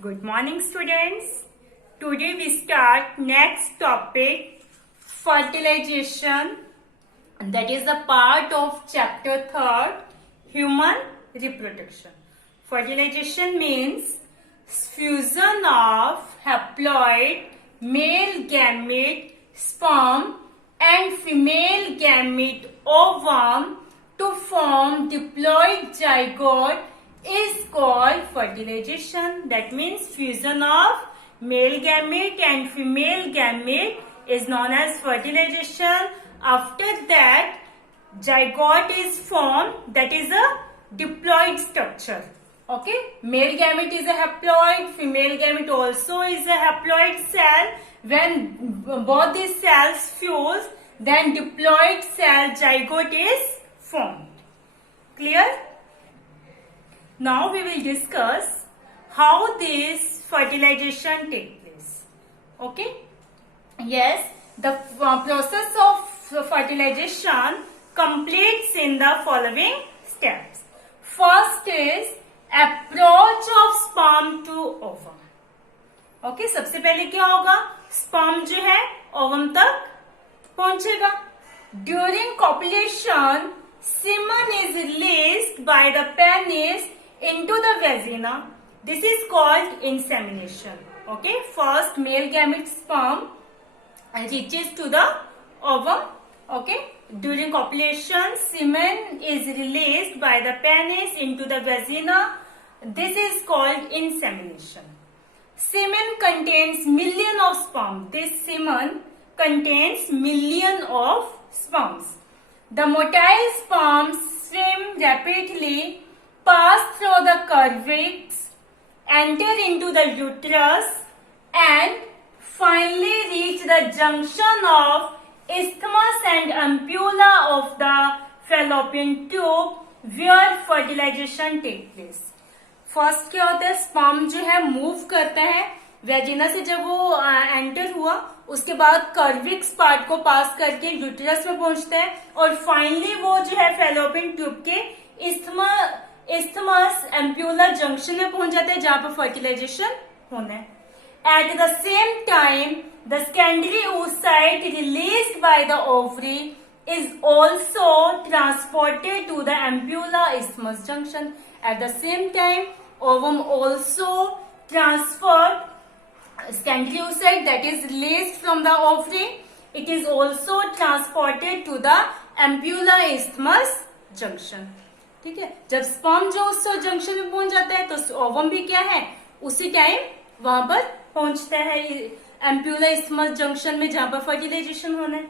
Good morning, students. Today we start next topic, fertilization. That is a part of chapter 3rd, human reproduction. Fertilization means fusion of haploid male gamete sperm and female gamete ovum to form diploid zygote is called fertilization. That means fusion of male gamete and female gamete is known as fertilization. After that, zygote is formed, that is a diploid structure. Okay, male gamete is a haploid, female gamete also is a haploid cell. When both these cells fuse, then diploid cell zygote is formed. Clear? Now we will discuss how this fertilization takes place. Okay? Yes, the process of fertilization completes in the following steps. First is approach of sperm to ovum. Okay, सबसे पहले क्या होगा? Sperm जो है ovum तक पहुंचेगा. During copulation, semen is released by the penis into the vagina. This is called insemination. Okay, first male gamete sperm reaches to the ovum. Okay, during copulation, semen is released by the penis into the vagina. This is called insemination. Semen contains million of sperm. This semen contains million of sperms. The motile sperms swim rapidly, pass through the cervix, enter into the uterus, and finally reach the junction of isthmus and ampulla of the fallopian tube where fertilization takes place. First क्या होता है? Sperm जो है move करता है vagina से. जब वो एंटर हुआ उसके बाद कर्विक्स पार्ट को पास करके यूटेरस में पहुंचता है और फाइनली वो जो है फैलोपियन ट्यूब के isthmus ampulla जंक्शन में पहुंच जाता है जहां पर फर्टिलाइजेशन होना है. At the same time, the secondary oocyte released by the ovary is also transported to the ampulla isthmus junction. At the same time, ovum also transferred secondary oocyte that is released from the ovary. It is also transported to the ampulla isthmus junction. ठीक है, जब sperm जो उस junction में पहुंच जाता है तो ओवम भी क्या है उसी टाइम वहां पर पहुंचता है एम्प्यूला इस्थमस जंक्शन में जहां पर फर्टिलाइजेशन होना है.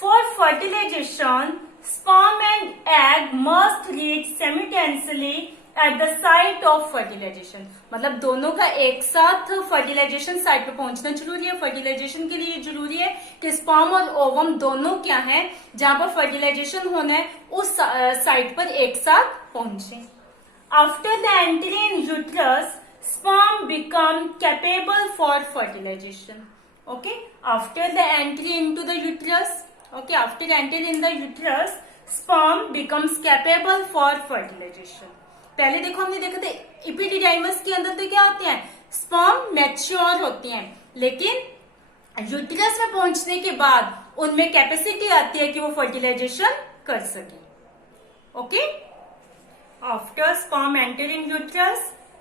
For fertilization sperm and egg must reach simultaneously at the site of fertilization. मतलब दोनों का एक साथ फर्टिलाइजेशन साइट पे पहुंचना जरूरी है. फर्टिलाइजेशन के लिए जरूरी है कि स्पर्म और ओवम दोनों क्या है जहां पर फर्टिलाइजेशन होना है उस साइट पर एक साथ पहुंचे. After the entry in uterus sperm become capable for fertilization. Okay, after the entry into the uterus, okay, after entering in the uterus, sperm becomes capable for fertilization. पहले देखो हमने देखा था एपिडिडाइमस के अंदर तो क्या होते हैं? स्पर्म मैच्योर होती हैं, लेकिन यूटरस में पहुंचने के बाद उनमें कैपेसिटी आती है कि वो फर्टिलाइजेशन कर सके. Okay, after sperm entering uterus,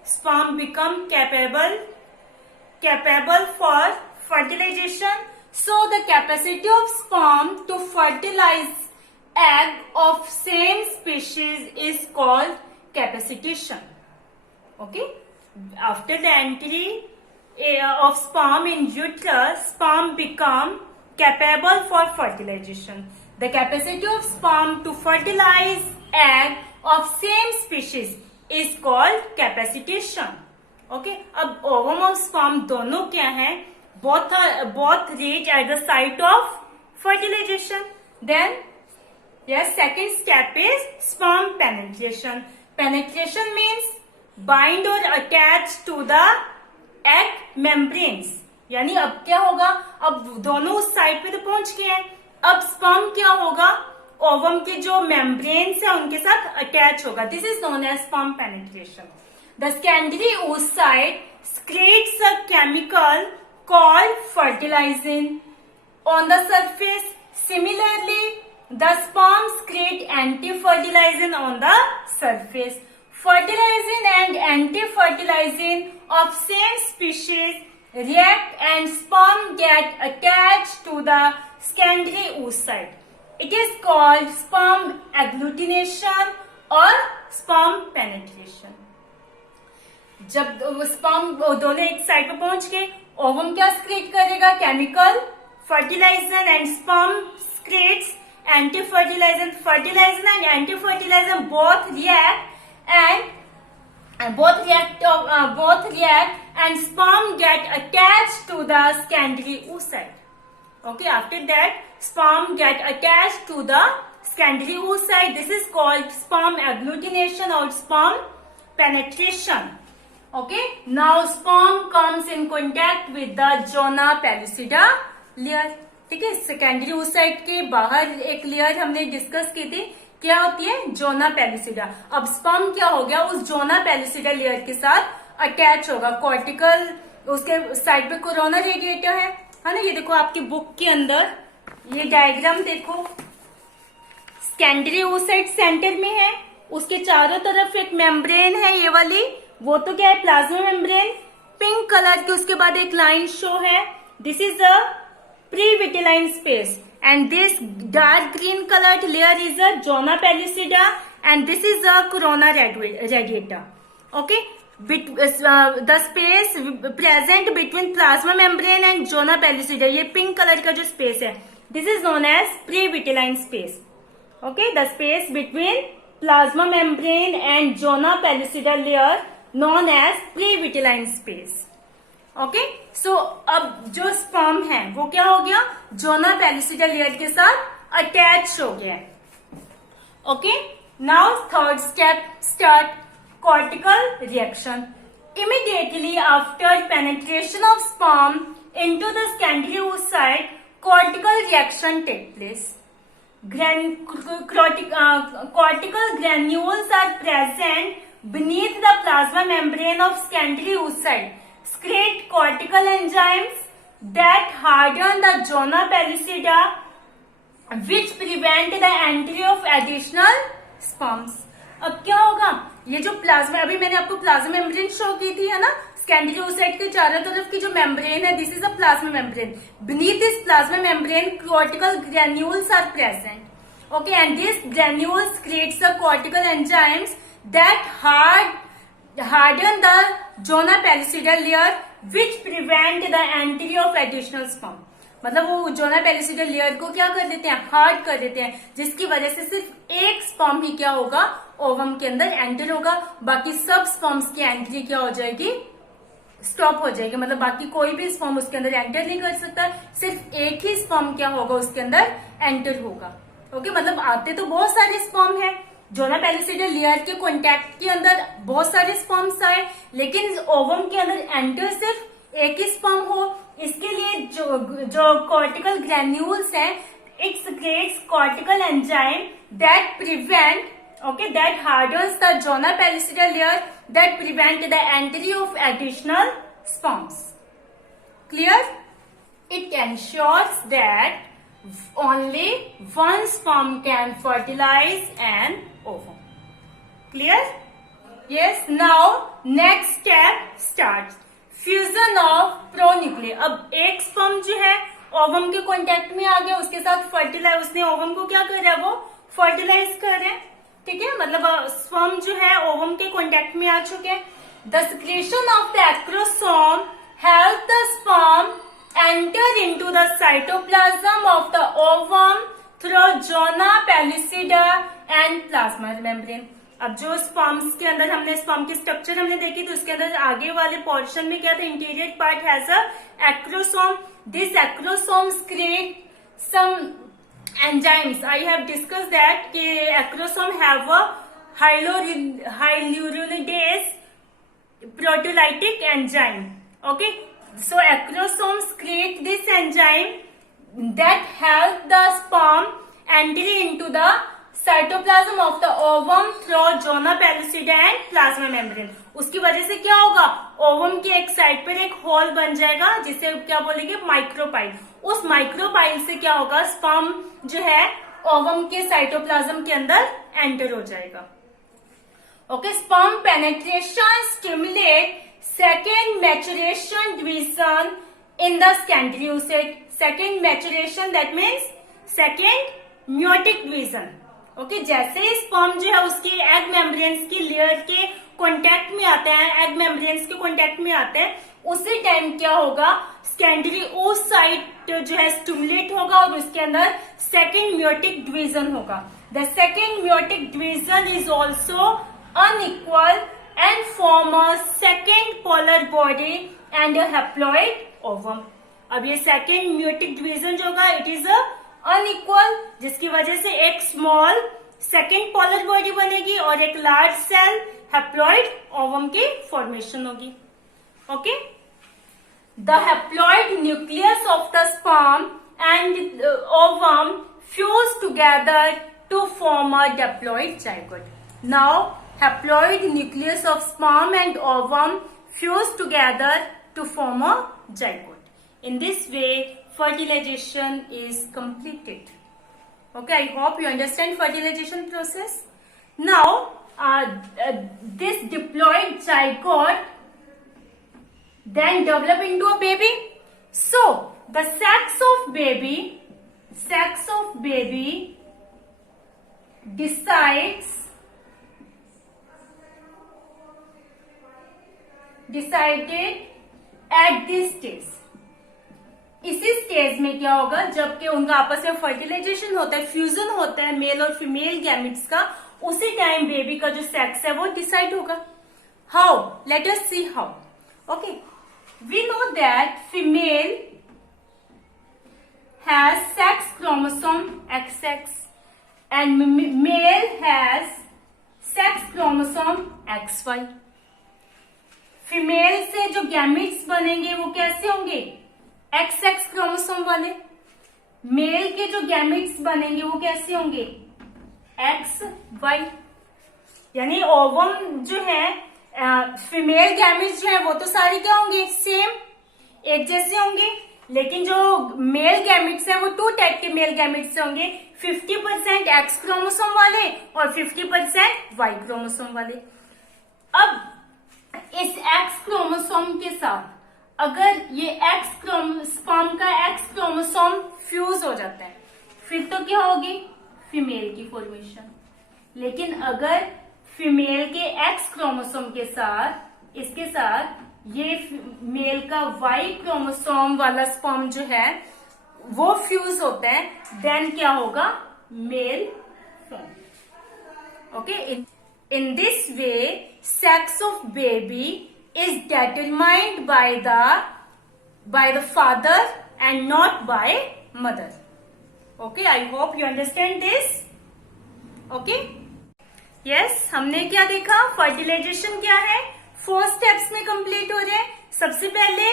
sperm become capable for fertilization. So the capacity of sperm to fertilize egg of same species is called capacitation. Okay, after the entry of sperm in uterus, sperm become capable for fertilization. The capacity of sperm to fertilize egg of same species is called capacitation. Okay, अब ovum और sperm दोनों क्या हैं? Both reach at the site of fertilization. Then yes, second step is sperm penetration. Penetration means bind or attach to the egg membranes. यानी अब क्या होगा? अब दोनों उस साइड पे तो पहुंच गए हैं. अब स्पर्म क्या होगा? ओवम के जो मेम्ब्रेन्स है उनके साथ अटैच होगा. This is known as sperm penetration. the secondary oocyte secretes a chemical called fertilizing on the surface. Similarly, the sperm secrete anti-fertilizing on the surface. Fertilizing and anti-fertilizing of same species react and sperm get attached to the secondary oocyte. It is called sperm agglutination or sperm penetration. जब sperm दोनों एक side पे पहुंच गए, ovum क्या स्क्रीट करेगा? Chemical fertilizer and sperm secretes anti-fertilizer. Fertilizer and anti-fertilizer both react and sperm get attached to the secondary oocyte. Okay, after that sperm get attached to the secondary oocyte. This is called sperm agglutination or sperm penetration. Okay, now sperm comes in contact with the zona pellucida layer. ठीक है, secondary oocyte के बाहर एक layer हमने discuss की थी, क्या होती है? जोना पेलिसिडा. अब स्पर्म क्या हो गया? उस जोना पेलिसिडा लेयर के साथ अटैच होगा. कॉर्टिकल उसके साइड पे कोरोना रेडिएटर है ना. ये देखो आपकी बुक के अंदर ये डायग्राम देखो. सेकेंडरी oocyte सेंटर में है, उसके चारों तरफ एक मेम्ब्रेन है, ये वाली. वो तो क्या है? प्लाज्मा मेम्ब्रेन, पिंक कलर की. उसके बाद एक लाइन शो है. This is a pre-vitelline space and this dark green colored layer is a zona pellucida and this is a corona radiata. Okay, the space present between plasma membrane and zona pellucida, ये pink color का जो space है, this is known as pre-vitelline space. Okay, the space between plasma membrane and zona pellucida layer known as pre-vitelline space. Okay, so अब जो sperm है वो क्या हो गया? जोना पेलिसिडा लेयर के साथ अटैच हो गया. Okay, now third step start. Cortical reaction. Immediately after penetration of sperm into the secondary oocyte, cortical reaction take place. Cortical granules are present beneath the plasma membrane of secondary oocyte. Secrete cortical enzymes that harden the zona pellucida, which prevent the entry of additional sperms. अब क्या होगा? ये जो plasma, अभी मैंने आपको plasma membrane show की थी है ना, सेकेंडरी oocyte के चारों तरफ की जो मेम्ब्रेन है, this is a plasma membrane. Beneath this plasma membrane, cortical granules are present. Okay, and these granules creates the cortical enzymes that harden the zona pellucida layer, which prevent the entry of additional sperm. मतलब वो जोना pellucida layer को क्या कर देते हैं? Hard कर देते हैं, जिसकी वजह से सिर्फ एक स्पर्म ही क्या होगा? ओवम के अंदर एंटर होगा. बाकी सब स्पर्म्स की एंट्री क्या हो जाएगी? स्टॉप हो जाएगी. मतलब बाकी कोई भी स्पर्म उसके अंदर एंटर नहीं कर सकता. सिर्फ एक ही स्पर्म क्या होगा? उसके अंदर एंटर होगा. ओके, मतलब आते तो बहुत सारे स्पर्म है. जोना पेलिसिडा लेयर के कॉन्टेक्ट के अंदर बहुत सारे स्पर्म्स आए, लेकिन ओवम के अंदर एंटर सिर्फ एक ही स्पर्म हो. इसके लिए जो कॉर्टिकल ग्रेन्यूल्स है, it secretes cortical enzyme that prevent, okay, that hardens the zona pellucida layer, that prevent the entry of additional sperms. Clear? It ensures that only one sperm can fertilize an ovum. Clear? Yes. Now next step starts. Fusion of pronuclear. अब एक sperm जो है ovum के contact में आ गया, उसके साथ fertilise, उसने ओवम को क्या कर रहा है? वो फर्टिलाइज कर रहे हैं. ठीक है, मतलब स्पर्म जो है ओवम के कांटेक्ट में आ चुके हैं. The secretion of the acrosome help the sperm enter into the cytoplasm of the ovum through zona pellucida and plasma membrane. अब जो स्पर्म्स के अंदर हमने स्पर्म की स्ट्रक्चर हमने देखी, तो उसके अंदर आगे वाले पोर्शन में क्या था? Interior part has a acrosome. This acrosome create some enzymes. I have discussed that acrosome have a hyaluronidase proteolytic enzyme. Okay, so acrosomes create this enzyme that help the sperm entry into the cytoplasm of the ovum through zona pellucida and plasma membrane. उसकी वजह से क्या होगा, ovum की एक side पर एक whole बन जाएगा जिसे क्या बोलेंगे, माइक्रोपाइल। उस माइक्रोपाइल से क्या होगा, स्पर्म जो है ओवम के साइटोप्लाज्म के अंदर एंटर हो जाएगा। Okay, sperm penetration stimulate second maturation division in the secondary oocyte. Second maturation, that means second meiotic division. Okay, जैसे ही स्पर्म जो है उसके एग मेम्ब्रेन्स की लेयर के कांटेक्ट में आते हैं, एग मेम्ब्रेन्स के कांटेक्ट में आते हैं, उसी टाइम क्या होगा, सेकेंडरी oocyte जो है स्टिमुलेट होगा और उसके अंदर सेकेंड meiotic डिवीजन होगा। The second meiotic division is also unequal and form a second polar body and a haploid ovum. अब ये सेकेंड म्यूटिक डिवीजन जो होगा, इट इज अनइक्वल, जिसकी वजह से एक स्मॉल सेकेंड पोलर बॉडी बनेगी और एक लार्ज सेल हैप्लॉइड ओवम की फॉर्मेशन होगी। Okay, the haploid nucleus of the sperm and ovum fuse together to form a diploid zygote. Now haploid nucleus of sperm and ovum fuse together to form a zygote. In this way, fertilization is completed. Okay, I hope you understand fertilization process. Now, this diploid zygote then develop into a baby. So, the sex of baby decided at this stage. इसी stage में क्या होगा, जबकि उनका आपस में fertilisation होता है, फ्यूजन होता है मेल और फीमेल गैमेट्स का, उसी टाइम बेबी का जो सेक्स है वो डिसाइड होगा। How, let us see how. Okay, we know that female has sex chromosome XX and male has sex chromosome XY। Female से जो गैमेट्स बनेंगे वो कैसे होंगे, XX क्रोमोसोम वाले। मेल के जो गैमेट्स बनेंगे वो कैसे होंगे, XY। यानी ओवम जो है, फीमेल गैमेट्स जो है वो तो सारे क्या होंगे, सेम, एक जैसे होंगे, लेकिन जो मेल गैमेट्स है वो 2 टाइप के मेल गैमेट्स से होंगे, 50% X क्रोमोसोम वाले और 50% Y क्रोमोसोम वाले। अब इस X क्रोमोसोम के साथ अगर ये स्पर्म का X क्रोमोसोम फ्यूज हो जाता है, फिर तो क्या होगी, फीमेल की फॉर्मेशन। लेकिन अगर फीमेल के X क्रोमोसोम के साथ इसके साथ ये मेल का Y क्रोमोसोम वाला स्पर्म जो है वो फ्यूज होता है, देन क्या होगा, male form. Okay, in this way, sex of baby is determined by the father and not by mother. Okay, I hope you understand this. Okay, yes, हमने क्या देखा, फर्टिलाइजेशन क्या है, 4 स्टेप्स में कंप्लीट हो रहे हैं। सबसे पहले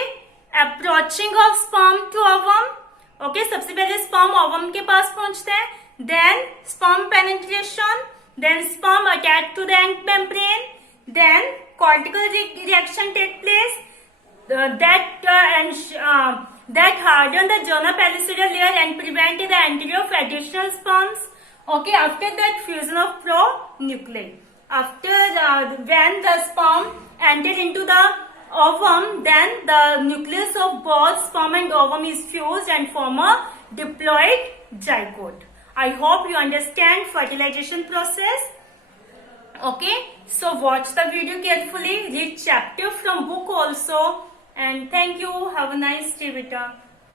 approaching of sperm to ovum. Okay, सबसे पहले स्पर्म ओवम के पास पहुंचता है, then sperm penetration, then sperm attached to the egg membrane, then cortical reaction take place that harden the zona pellucidal layer and prevent the entry of additional sperms. Okay, after that fusion of pronuclei. After when the sperm enter into the ovum, then the nucleus of both sperm and ovum is fused and form a diploid zygote. I hope you understand fertilization process. Okay, so watch the video carefully, read chapter from book also, and thank you. Have a nice day, beta.